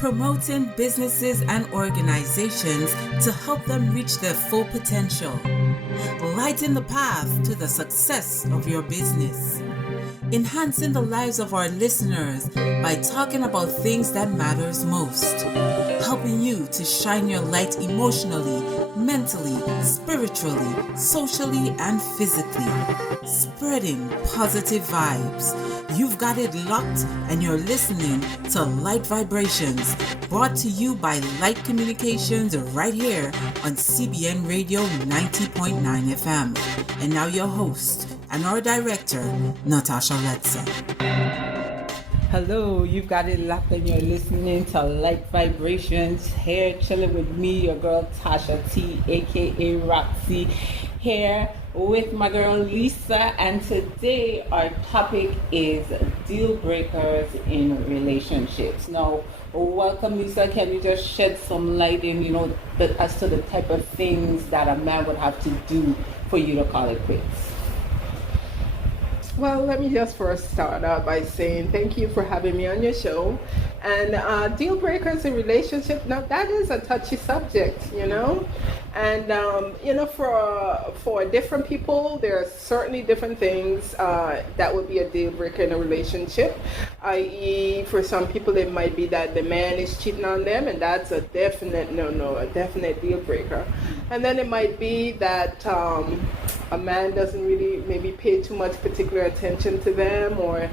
promoting businesses and organizations to help them reach their full potential, lighting the path to the success of your business, enhancing the lives of our listeners by talking about things that matters most, helping you to shine your light emotionally, mentally, spiritually, socially, and physically, spreading positive vibes. You've got it locked, and you're listening to Light Vibrations, brought to you by Light Communications right here on CBN Radio 90.9 FM. And now your host and our director, Natasha Letson. Hello, you've got it locked and you're listening to Light Vibrations, here chilling with me, your girl Tasha T, aka Roxy, here with my girl Lisa, and today our topic is deal breakers in relationships. Now, welcome Lisa, can you just shed some light in, as to the type of things that a man would have to do for you to call it quits? Well, let me just first start out by saying thank you for having me on your show. And deal breakers in relationship, now that is a touchy subject, And, for different people, there are certainly different things that would be a deal breaker in a relationship. I.e., for some people, it might be that the man is cheating on them, and that's a definite no-no, a definite deal breaker. And then it might be that a man doesn't really maybe pay too much particular attention to them, or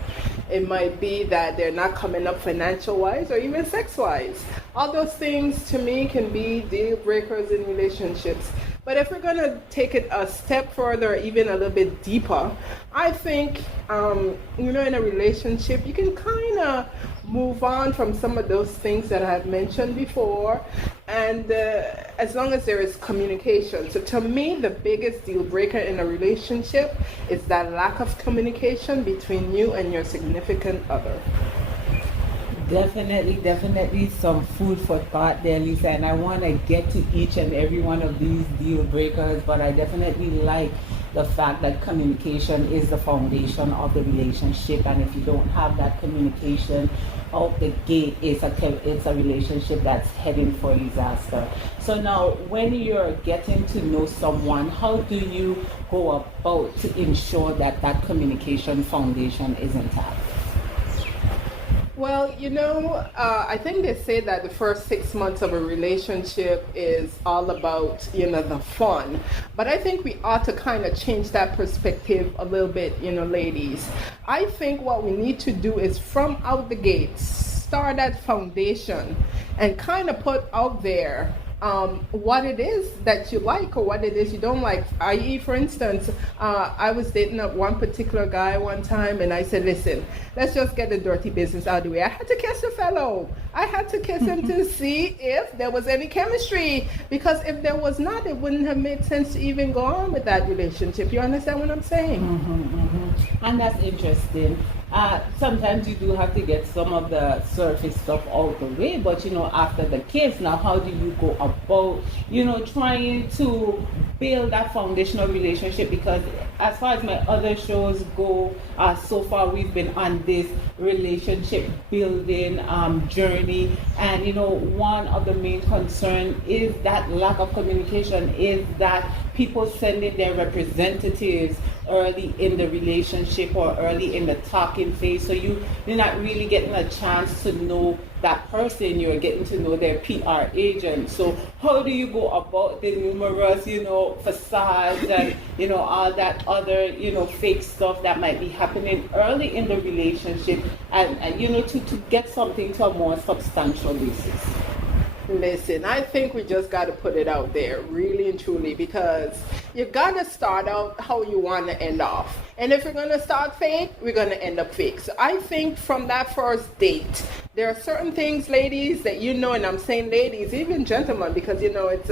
it might be that they're not coming up financial-wise or even sex-wise. All those things, to me, can be deal breakers in relationships. But if we're going to take it a step further, even a little bit deeper, I think, in a relationship, you can kind of move on from some of those things that I've mentioned before, and as long as there is communication. So to me, the biggest deal breaker in a relationship is that lack of communication between you and your significant other. Definitely some food for thought there, Lisa, and I want to get to each and every one of these deal breakers, but I definitely like the fact that communication is the foundation of the relationship, and if you don't have that communication out the gate, it's a relationship that's heading for disaster. So now, when you're getting to know someone, how do you go about to ensure that that communication foundation is intact? Well, I think they say that the first 6 months of a relationship is all about, the fun. But I think we ought to kind of change that perspective a little bit, ladies. I think what we need to do is from out the gates, start that foundation and kind of put out there what it is that you like or what it is you don't like. I.e., for instance, I was dating one particular guy one time, and I said, listen, let's just get the dirty business out of the way. I had to kiss the fellow. I had to kiss him to see if there was any chemistry, because if there was not, it wouldn't have made sense to even go on with that relationship. You understand what I'm saying? And that's interesting. Sometimes you do have to get some of the surface stuff out the way, but after the kiss, now how do you go about, trying to build that foundational relationship? Because as far as my other shows go, so far we've been on this relationship building journey, and one of the main concern is that lack of communication, is that people sending their representatives early in the relationship or early in the talking phase, so you're not really getting a chance to know that person. You're getting to know their PR agent. So how do you go about the numerous facades and all that other fake stuff that might be happening early in the relationship, and to get something to a more substantial basis? Listen, I think we just got to put it out there, really and truly, because you got to start out how you want to end off. And if we're going to start fake, we're going to end up fake. So I think from that first date, there are certain things, ladies, that and I'm saying ladies, even gentlemen, because it's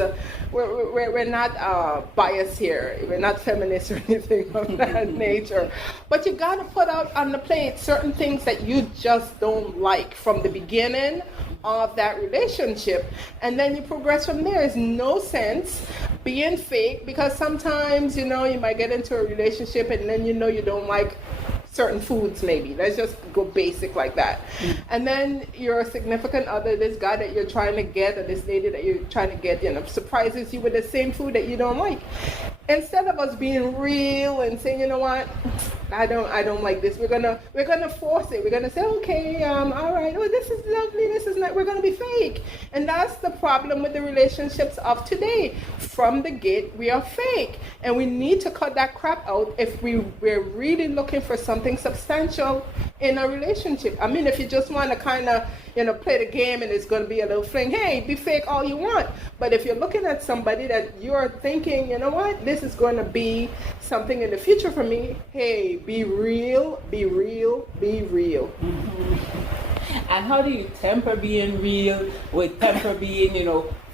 we're not biased here. We're not feminists or anything of that nature. But you got to put out on the plate certain things that you just don't like from the beginning of that relationship, and then you progress from there. There's no sense being fake, because sometimes you might get into a relationship and then you don't like certain foods maybe. Let's just go basic like that. And then your significant other, this guy that you're trying to get, or this lady that you're trying to get, surprises you with the same food that you don't like. Instead of us being real and saying, you know what, I don't like this. We're gonna force it. We're gonna say, okay, all right, oh, this is lovely, this is not. We're gonna be fake, and that's the problem with the relationships of today. From the gate, we are fake, and we need to cut that crap out if we're really looking for something substantial in a relationship. I mean, if you just want to kind of play the game and it's going to be a little fling, hey, be fake all you want. But if you're looking at somebody that you're thinking, you know what, this is going to be something in the future for me, hey, be real, be real, be real. And how do you temper being real with temper being,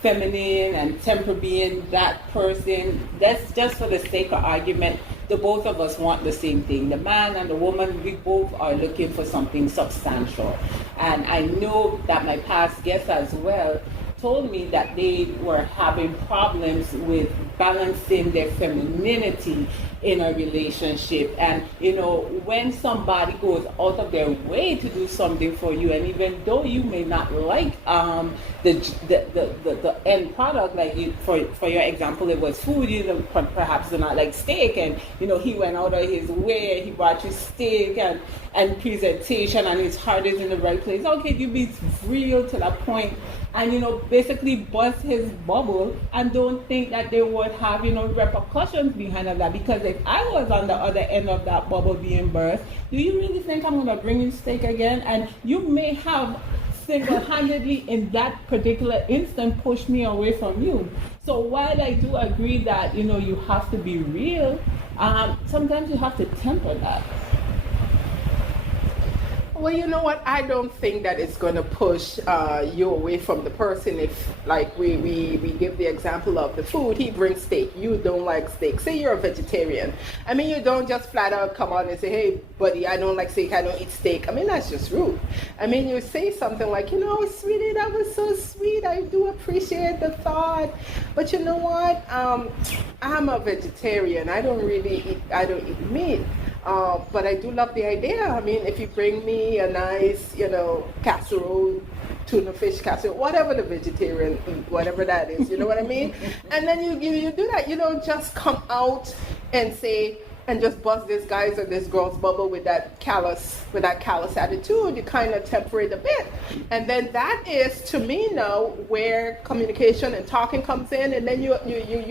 feminine, and temper being that person? That's just for the sake of argument. The both of us want the same thing. The man and the woman, we both are looking for something substantial. And I know that my past guests as well told me that they were having problems with balancing their femininity in a relationship. And when somebody goes out of their way to do something for you, and even though you may not like the end product, like for your example, it was food, perhaps you not like steak, and he went out of his way and he brought you steak and presentation, and his heart is in the right place. Okay, you be real to that point, and basically bust his bubble, and don't think that they would have repercussions behind of that. Because if I was on the other end of that bubble being burst, do you really think I'm going to bring you steak again? And you may have single-handedly in that particular instant pushed me away from you. So while I do agree that you have to be real, sometimes you have to temper that. Well, you know what? I don't think that it's going to push you away from the person. If, like, we give the example of the food, he brings steak, you don't like steak. Say you're a vegetarian. I mean, you don't just flat out come on and say, hey, buddy, I don't like steak, I don't eat steak. I mean, that's just rude. I mean, you say something like, sweetie, that was so sweet. I do appreciate the thought. But you know what? I'm a vegetarian. I don't eat meat. But I do love the idea. I mean, if you bring me a nice, casserole, tuna fish casserole, whatever the vegetarian, whatever that is, you know what I mean? And then you do that. You don't just come out and say, and just bust this guy's or this girl's bubble with that callous attitude. You kind of temper it a bit. And then that is, to me now, where communication and talking comes in, and then you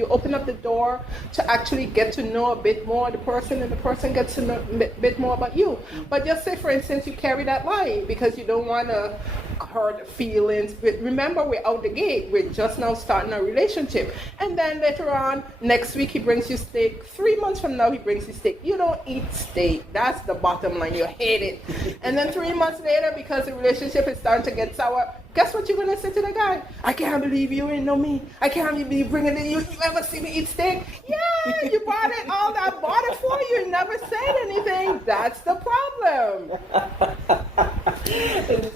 open up the door to actually get to know a bit more the person, and the person gets to know a bit more about you. But just say, for instance, you carry that line because you don't want to hurt feelings. But remember, we're out the gate. We're just now starting a relationship. And then later on, next week, he brings you steak. 3 months from now, he brings you steak. You don't eat steak. That's the bottom line. You hate it. And then 3 months later, because the relationship is starting to get sour, guess what you're going to say to the guy? I can't believe you ain't know me. I can't believe bringing it. You ever see me eat steak? Yeah, you bought it. All that bought it for you. You never said anything. That's the problem.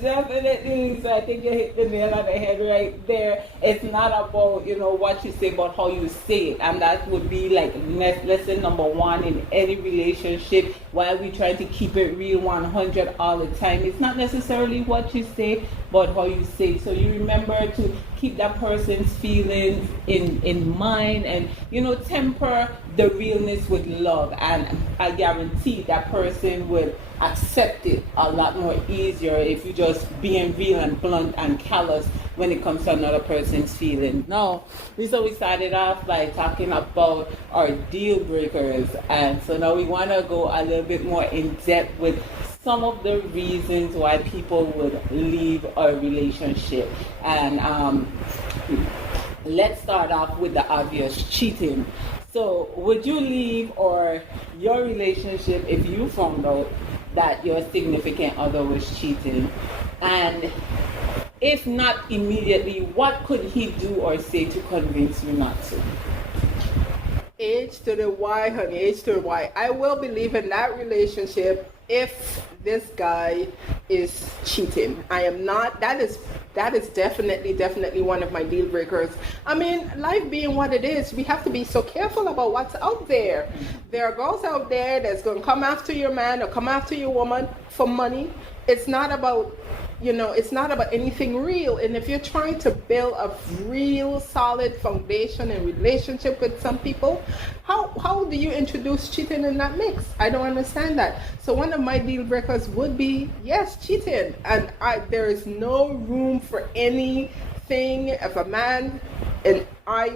Definitely. So I think you hit the nail on the head right there. It's not about, what you say, but how you say it. And that would be like lesson number one in any relationship. While we try to keep it real 100 all the time, it's not necessarily what you say, but how you say. So you remember to keep that person's feelings in mind, and temper the realness with love, and I guarantee that person will accept it a lot more easier if you just being real and blunt and callous when it comes to another person's feelings. Now, we started off by talking about our deal breakers, and so now we want to go a little bit more in depth with some of the reasons why people would leave a relationship. And let's start off with the obvious: cheating. So would you leave or your relationship if you found out that your significant other was cheating? And if not immediately, what could he do or say to convince you not to? H to the Y, honey, H to the Y. I will believe in that relationship if this guy is cheating. I am not. That is definitely one of my deal breakers. I mean, life being what it is, we have to be so careful about what's out there. There are girls out there that's going to come after your man or come after your woman for money. It's not about, it's not about anything real. And if you're trying to build a real solid foundation and relationship with some people, how do you introduce cheating in that mix? I don't understand that. So one of my deal breakers would be, yes, cheating. And there is no room for anything. If a man and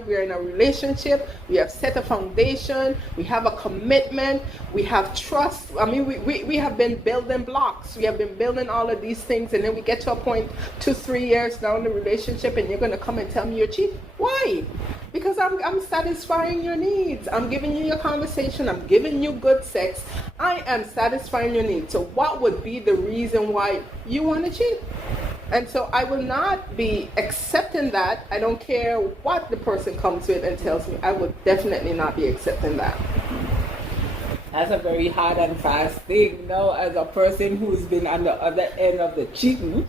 we're in a relationship, we have set a foundation, we have a commitment, we have trust. I mean, we have been building blocks, we have been building all of these things, and then we get to a point 2-3 years down the relationship and you're going to come and tell me you're cheating. Why? Because I'm satisfying your needs. I'm giving you your conversation, I'm giving you good sex, I am satisfying your needs. So what would be the reason why you want to cheat? And so I will not be accepting that. I don't care what the person comes with and tells me. I would definitely not be accepting that. That's a very hard and fast thing, as a person who's been on the other end of the cheating.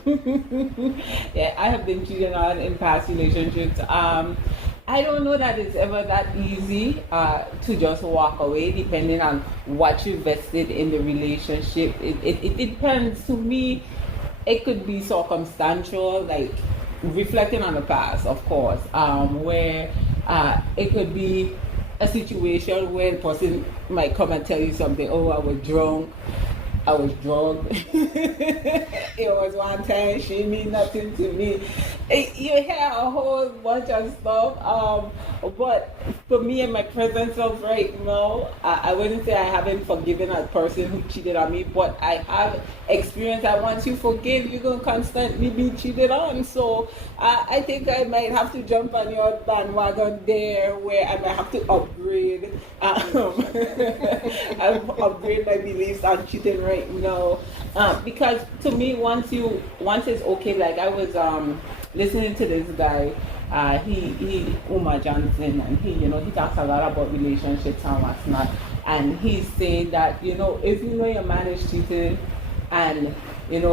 Yeah, I have been cheated on in past relationships. I don't know that it's ever that easy to just walk away, depending on what you invested in the relationship. It depends. To me, it could be circumstantial, like reflecting on the past, of course, where it could be a situation where the person might come and tell you something. Oh, I was drunk. It was one time, she mean nothing to me. You hear a whole bunch of stuff. But for me, in my present self right now, I wouldn't say I haven't forgiven a person who cheated on me, but I have experienced that once you forgive, you're going to constantly be cheated on. So I think I might have to jump on your bandwagon there, where I might have to upgrade upgrade my beliefs on cheating right now. Because to me, once it's okay, like I was listening to this guy, he Umar Johnson, and he talks a lot about relationships and what's not, and he's saying that if you know your man is cheating, and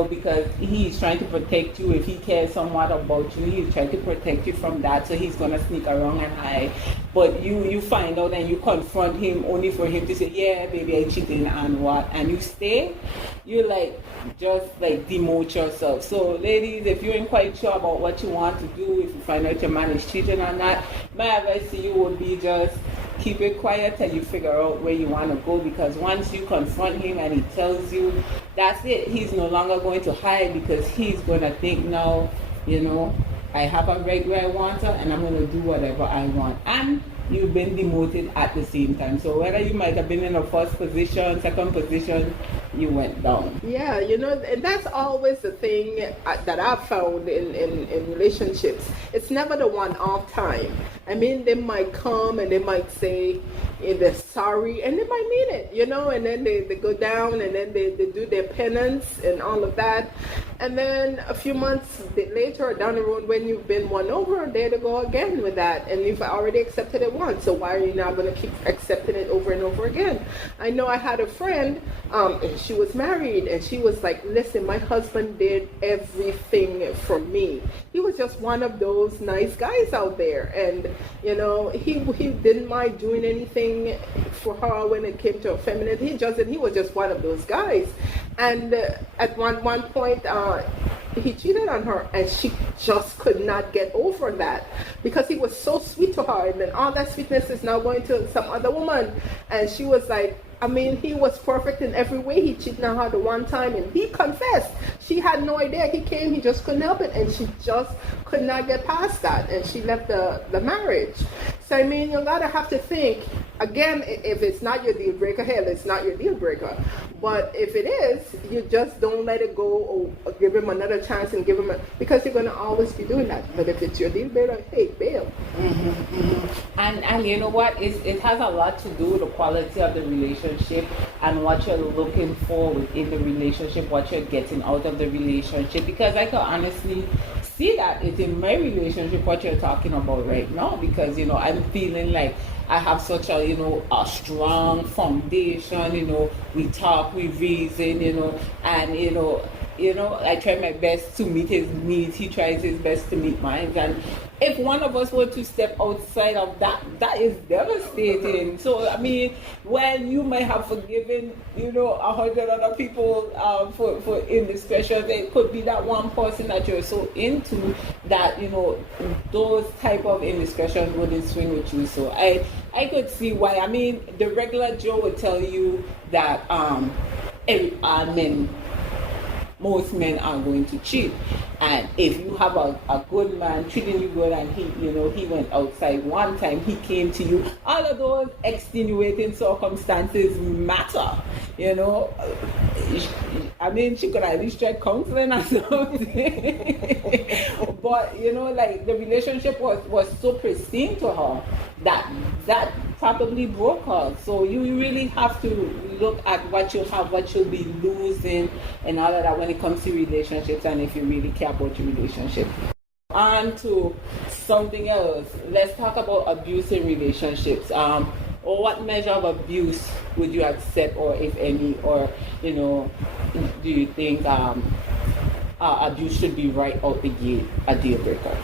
because he's trying to protect you, if he cares somewhat about you, he's trying to protect you from that, so he's gonna sneak around and hide. But you find out and you confront him only for him to say, yeah, baby, I cheated and what, and you stay, you just demote yourself. So ladies, if you ain't quite sure about what you want to do, if you find out your man is cheating or not, my advice to you would be just keep it quiet till you figure out where you want to go, because once you confront him and he tells you, that's it. He's no longer going to hide, because he's going to think, now, I have a right where I want her, and I'm going to do whatever I want. And you've been demoted at the same time. So whether you might have been in a first position, second position, you went down. Yeah, and that's always the thing that I've found in relationships. It's never the one-off time. I mean, they might come and they might say they're sorry, and they might mean it, and then they go down, and then they do their penance and all of that. And then a few months later, down the road, when you've been won over, there to go again with that. And you've already accepted it once, so why are you not going to keep accepting it over and over again? I know I had a friend, she was married, and she was like, listen, my husband did everything for me. He was just one of those nice guys out there. And, he didn't mind doing anything for her when it came to her feminine. He was just one of those guys. And at one point, he cheated on her, and she just could not get over that, because he was so sweet to her, and then all that sweetness is now going to some other woman. And she was like, he was perfect in every way. He cheated on her the one time, and he confessed. She had no idea. He came, he just couldn't help it, and she just could not get past that, and she left the marriage. So you gotta have to think, again, if it's not your deal breaker, hell, it's not your deal breaker. But if it is, you just don't let it go, or give him another chance and give him because you're gonna always be doing that. But if it's your deal breaker, hey, bail. Mm-hmm, mm-hmm. And you know what? It has a lot to do with the quality of the relationship and what you're looking for within the relationship, what you're getting out of the relationship. Because I can honestly see that it's in my relationship what you're talking about right now, because I'm feeling like I have such a a strong foundation. We talk, we reason, and I try my best to meet his needs. He tries his best to meet mine. And if one of us were to step outside of that, that is devastating. So, I mean, when you might have forgiven, 100 other people for indiscretions, it could be that one person that you're so into that, those type of indiscretions wouldn't swing with you. So I could see why. I mean, the regular Joe would tell you that most men are going to cheat, and if you have a good man treating you good, and he went outside one time, he came to you, all of those extenuating circumstances matter. I mean, she could at least try counseling or something. But like, the relationship was so pristine to her that probably broke her. So you really have to look at what you have, what you'll be losing, and all of that when it comes to relationships, and if you really care about your relationship. On to something else. Let's talk about abuse in relationships. Or what measure of abuse would you accept, or if any, or do you think abuse should be right out the gate a deal breaker?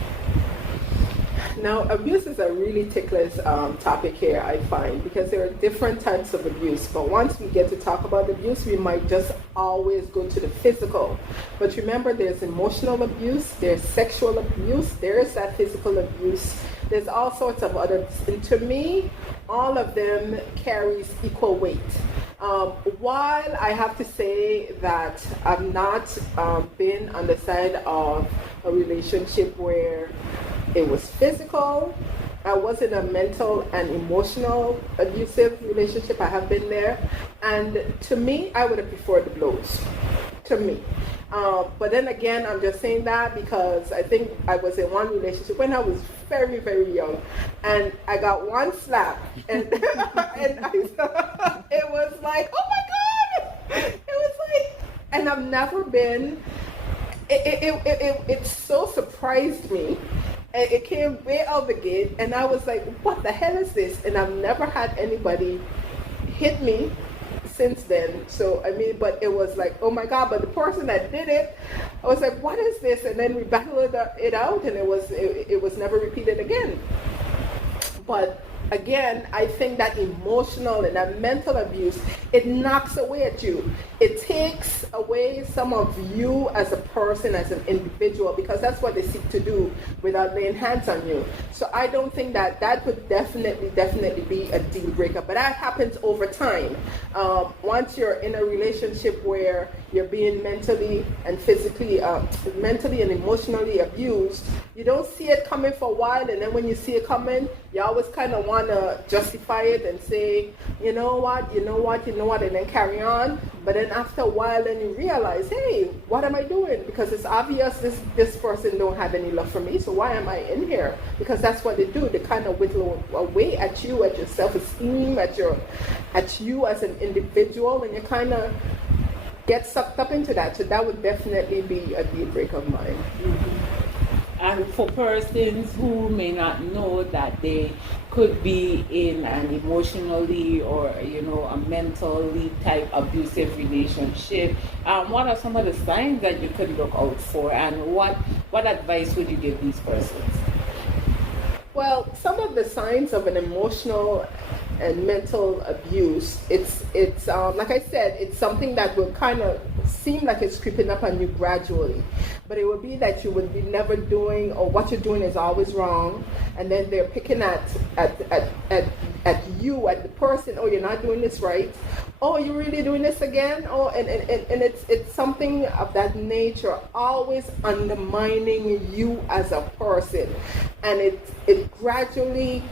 Now, abuse is a really ticklish topic here, I find, because there are different types of abuse. But once we get to talk about abuse, we might just always go to the physical. But remember, there's emotional abuse, there's sexual abuse, there's that physical abuse, there's all sorts of others. And to me, all of them carries equal weight. While I have to say that I've not been on the side of a relationship where it was physical, I was in a mental and emotional abusive relationship. I have been there, and to me, I would have preferred the blows. To me. But then again, I'm just saying that because I think I was in one relationship when I was very, very young, and I got one slap, and it was like, oh my God! It was like, and I've never been. It so surprised me. It came way out the gate, and I was like, what the hell is this? And I've never had anybody hit me since then. So, I mean, but it was like, oh my God, but the person that did it, I was like, what is this? And then we battled it out, and it was never repeated again. But again, I think that emotional and that mental abuse, it knocks away at you. It takes away some of you as a person, as an individual, because that's what they seek to do without laying hands on you. So I don't think that would definitely be a deal breaker. But that happens over time. Once you're in a relationship where you're being mentally and physically, mentally and emotionally abused, you don't see it coming for a while, and then when you see it coming, you always kind of want to justify it and say, you know what, and then carry on. But then after a while, then you realize, hey, what am I doing? Because it's obvious this person don't have any love for me, so why am I in here? Because that's what they do. They kind of whittle away at you, at your self-esteem, at you as an individual, and you kind of get sucked up into that. So that would definitely be a deal breaker of mine. Mm-hmm. And for persons who may not know that they could be in an emotionally or a mentally type abusive relationship, what are some of the signs that you could look out for, and what advice would you give these persons? Well, some of the signs of an emotional and mental abuse, it's like I said, it's something that will kind of seem like it's creeping up on you gradually, but it will be that you would be never doing, or what you're doing is always wrong, and then they're picking at you, at the person. Oh, you're not doing this right. Oh, you're really doing this again. Oh, and it's something of that nature, always undermining you as a person, and it gradually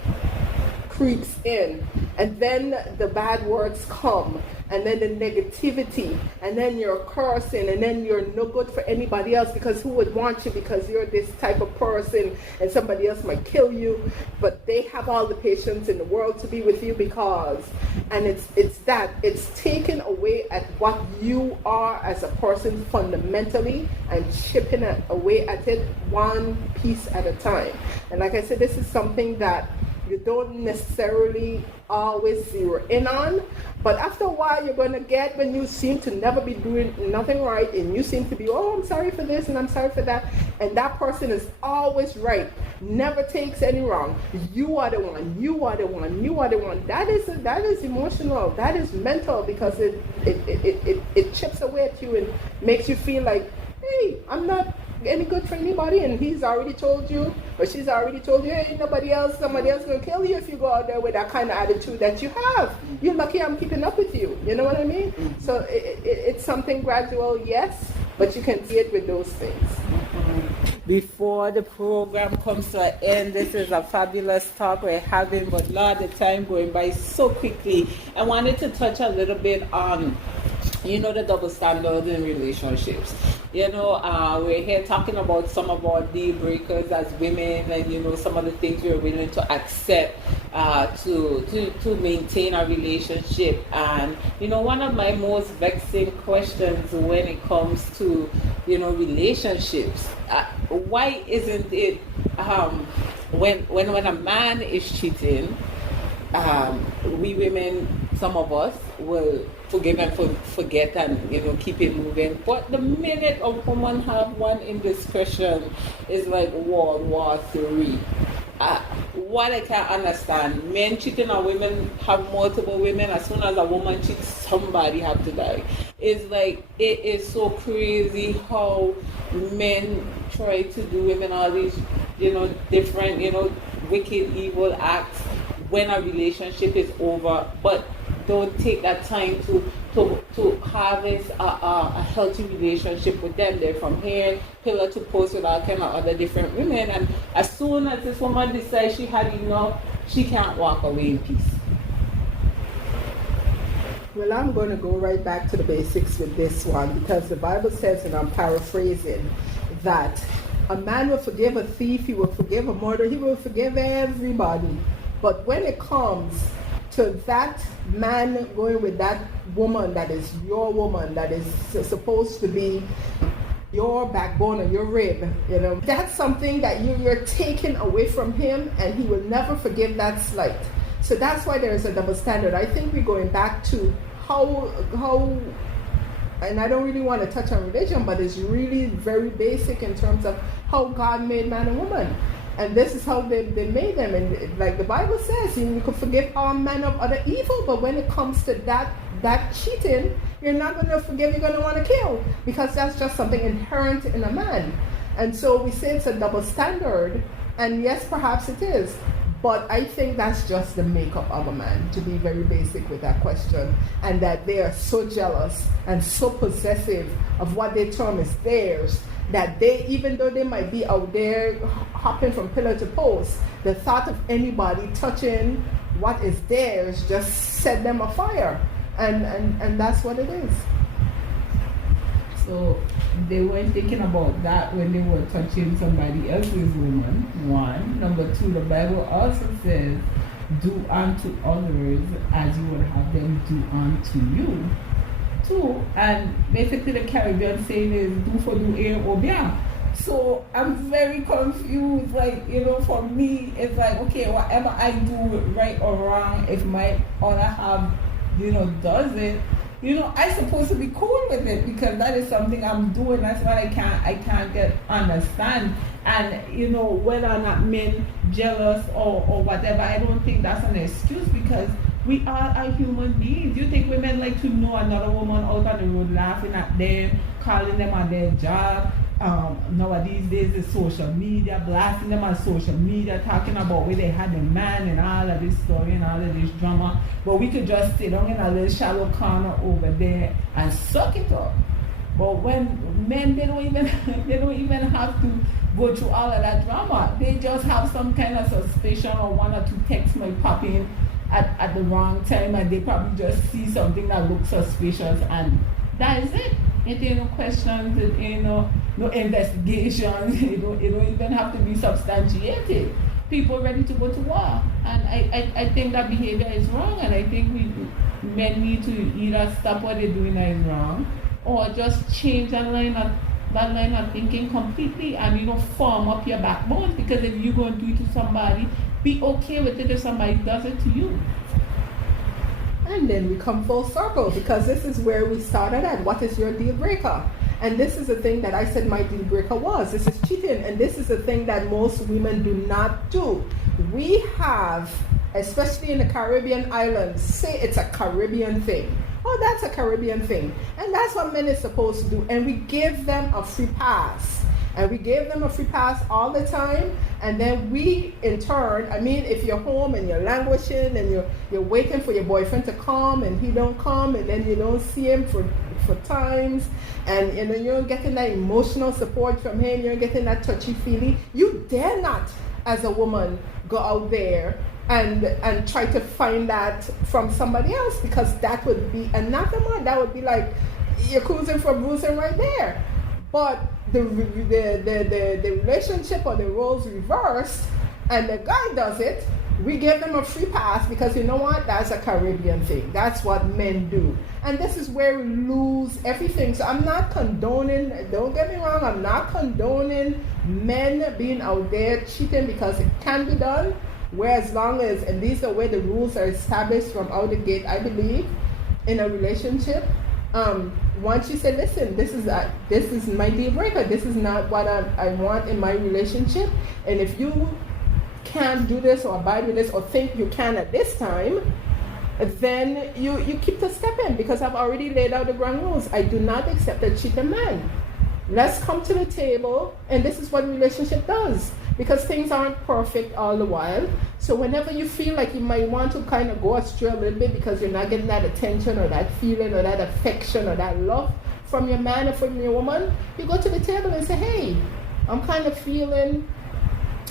creeps in, and then the bad words come, and then the negativity, and then you're cursing, and then you're no good for anybody else, because who would want you because you're this type of person, and somebody else might kill you, but they have all the patience in the world to be with you because, and it's taken away at what you are as a person fundamentally, and chipping away at it one piece at a time. And like I said, this is something that you don't necessarily always zero in on. But after a while, you're going to get when you seem to never be doing nothing right, and you seem to be, oh, I'm sorry for this and I'm sorry for that, and that person is always right, never takes any wrong. You are the one. You are the one. You are the one. That is emotional. That is mental, because it chips away at you and makes you feel like, hey, I'm not any good for anybody, and he's already told you, or she's already told you, hey, somebody else gonna kill you if you go out there with that kind of attitude that you have. You're lucky I'm keeping up with you. You know what I mean? So it's something gradual, yes, but you can see it with those things. Before the program comes to an end, this is a fabulous talk we're having, but Lord, the time going by so quickly. I wanted to touch a little bit on, the double standards in relationships. We're here talking about some of our deal breakers as women, and some of the things we're willing to accept to maintain a relationship. And one of my most vexing questions when it comes to relationships, why isn't it when a man is cheating, we women, some of us, will forgive and forget and keep it moving. But the minute a woman have one indiscretion, is like World War III. What I can't understand, men cheating on women, have multiple women. As soon as a woman cheats, somebody have to die. It's like, it is so crazy how men try to do women all these different wicked, evil acts when a relationship is over, but don't take that time to harvest a healthy relationship with them. They're from here, pillar to post with all kind of other different women, and as soon as this woman decides she had enough, she can't walk away in peace. Well, I'm going to go right back to the basics with this one, because the Bible says, and I'm paraphrasing, that a man will forgive a thief, he will forgive a murderer, he will forgive everybody. But when it comes to that man going with that woman that is your woman, that is supposed to be your backbone or your rib, that's something that you're taking away from him, and he will never forgive that slight. So that's why there is a double standard. I think we're going back to how, and I don't really want to touch on religion, but it's really very basic in terms of how God made man and woman. And this is how they made them. And like the Bible says, you can forgive all manner of other evil, but when it comes to that cheating, you're not going to forgive, you're going to want to kill, because that's just something inherent in a man. And so we say it's a double standard, and yes, perhaps it is. But I think that's just the makeup of a man, to be very basic with that question, and that they are so jealous and so possessive of what they term is theirs, that they, even though they might be out there hopping from pillar to post, the thought of anybody touching what is theirs just set them afire, and that's what it is. So they weren't thinking about that when they were touching somebody else's woman, one. Number two, the Bible also says, do unto others as you would have them do unto you. Two, and basically the Caribbean saying is, do for do or bien. So I'm very confused, for me, it's like, okay, whatever I do, right or wrong, if my other half, does it, I'm supposed to be cool with it, because that is something I'm doing. That's what I can't understand. And whether or not men jealous or whatever, I don't think that's an excuse, because we are human beings. You think women like to know another woman out on the road laughing at them, calling them on their job? Nowadays days is social media, blasting them on social media, talking about where they had the man and all of this story and all of this drama. But we could just sit down in a little shallow corner over there and suck it up. But when men, they don't even have to go through all of that drama. They just have some kind of suspicion, or one or two texts might pop in at the wrong time, and they probably just see something that looks suspicious, and that is it. It ain't no questions, it ain't no investigations, it don't even have to be substantiated. People ready to go to war. And I think that behavior is wrong, and I think men need to either stop what they're doing that is wrong, or just change that line of thinking completely, and form up your backbone. Because if you're going to do it to somebody, be okay with it if somebody does it to you. And then we come full circle, because this is where we started at. What is your deal breaker? And this is the thing that I said my deal breaker was. This is cheating. And this is the thing that most women do not do. We have, especially in the Caribbean islands, say it's a Caribbean thing. Oh, that's a Caribbean thing. And that's what men is supposed to do. And we give them a free pass. And we gave them a free pass all the time. And then we, in turn, I mean, if you're home and you're languishing and you're waiting for your boyfriend to come and he don't come, and then you don't see him for times, and you know, you're getting that emotional support from him, you're getting that touchy-feely, you dare not, as a woman, go out there and try to find that from somebody else, because that would be anathema. That would be like you're cruising for bruising right there. But the relationship or the roles reversed, and the guy does it, we give them a free pass, because you know what? That's a Caribbean thing. That's what men do. And this is where we lose everything. So I'm not condoning, don't get me wrong, I'm not condoning men being out there cheating, because it can be done. Where as long as, and these are where the rules are established from out the gate, I believe, in a relationship. Once you say, listen, this is my deal breaker, this is not what I want in my relationship, and if you can't do this or abide with this or think you can at this time, then you keep the step in, because I've already laid out the ground rules. I do not accept a cheating man. Let's come to the table, and this is what relationship does, because things aren't perfect all the while. So whenever you feel like you might want to kind of go astray a little bit because you're not getting that attention or that feeling or that affection or that love from your man or from your woman, you go to the table and say, hey, I'm kind of feeling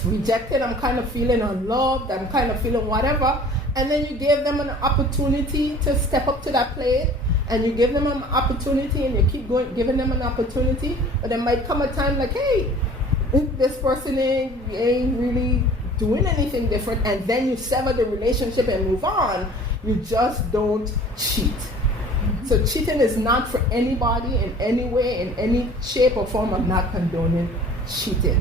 rejected, I'm kind of feeling unloved, I'm kind of feeling whatever. And then you give them an opportunity to step up to that plate, and you give them an opportunity, and you keep going, giving them an opportunity. But there might come a time like, hey, this person ain't really doing anything different, and then you sever the relationship and move on. You just don't cheat. So cheating is not for anybody in any way, in any shape or form. I'm not condoning cheating.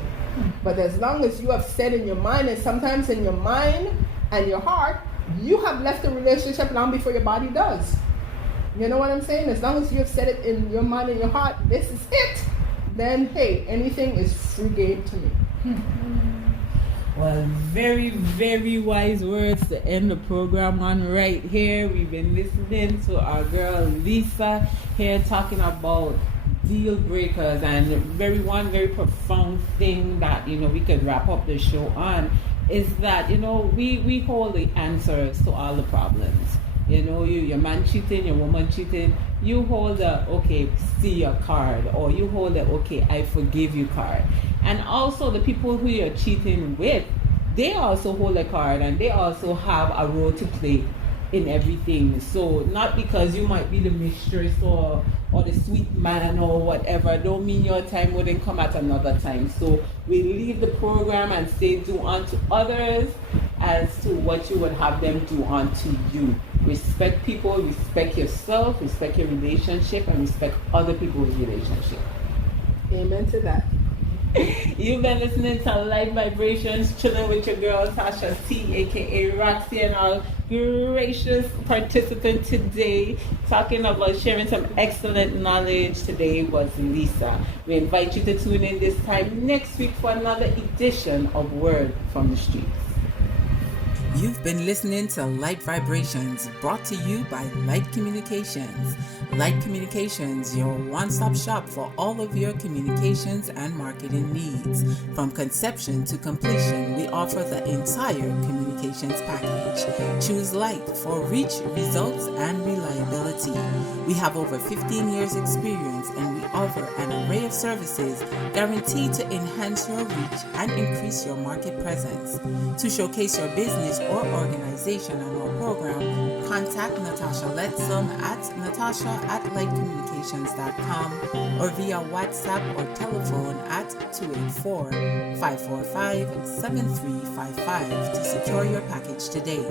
But as long as you have said in your mind, and sometimes in your mind and your heart, you have left the relationship long before your body does. You know what I'm saying? As long as you have said it in your mind and your heart, this is it, then hey, anything is free game to me. Well, very, very wise words to end the program on right here. We've been listening to our girl Lisa here talking about deal breakers, and very profound thing that we could wrap up the show on is that we hold the answers to all the problems. Your man cheating, your woman cheating, you hold the okay, see your card, or you hold the okay, I forgive you card. And also the people who you're cheating with, they also hold a card, and they also have a role to play in everything. So not because you might be the mistress or the sweet man or whatever, don't mean your time wouldn't come at another time. So we leave the program and say do unto others as to what you would have them do unto you. Respect people, respect yourself, respect your relationship, and respect other people's relationship. Amen to that. You've been listening to Light Vibrations, chilling with your girl Tasha T, aka Roxy, and our gracious participant today, talking about sharing some excellent knowledge today was Lisa. We invite you to tune in this time next week for another edition of Word from the Streets. You've been listening to Light Vibrations, brought to you by Light Communications. Light Communications, your one-stop shop for all of your communications and marketing needs. From conception to completion, we offer the entire communications package. Choose Light for reach, results, and reliability. We have over 15 years experience, and we offer an array of services guaranteed to enhance your reach and increase your market presence. To showcase your business or organization on our program, contact Natasha Letzum at natasha@lightcommunications.com or via WhatsApp or telephone at 404-545-7355 to secure your package today.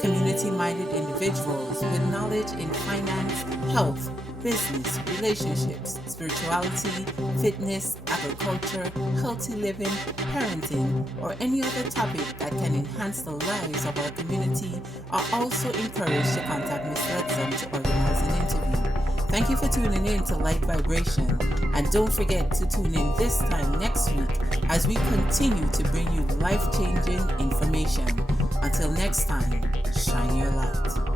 Community-minded individuals with knowledge in finance, health, business, relationships, spirituality, fitness, agriculture, healthy living, parenting, or any other topic that can enhance the lives of our community are also encouraged to contact Ms. Ledsam to organize an interview. Thank you for tuning in to Light Vibration, and don't forget to tune in this time next week as we continue to bring you life-changing information. Until next time, shine your light.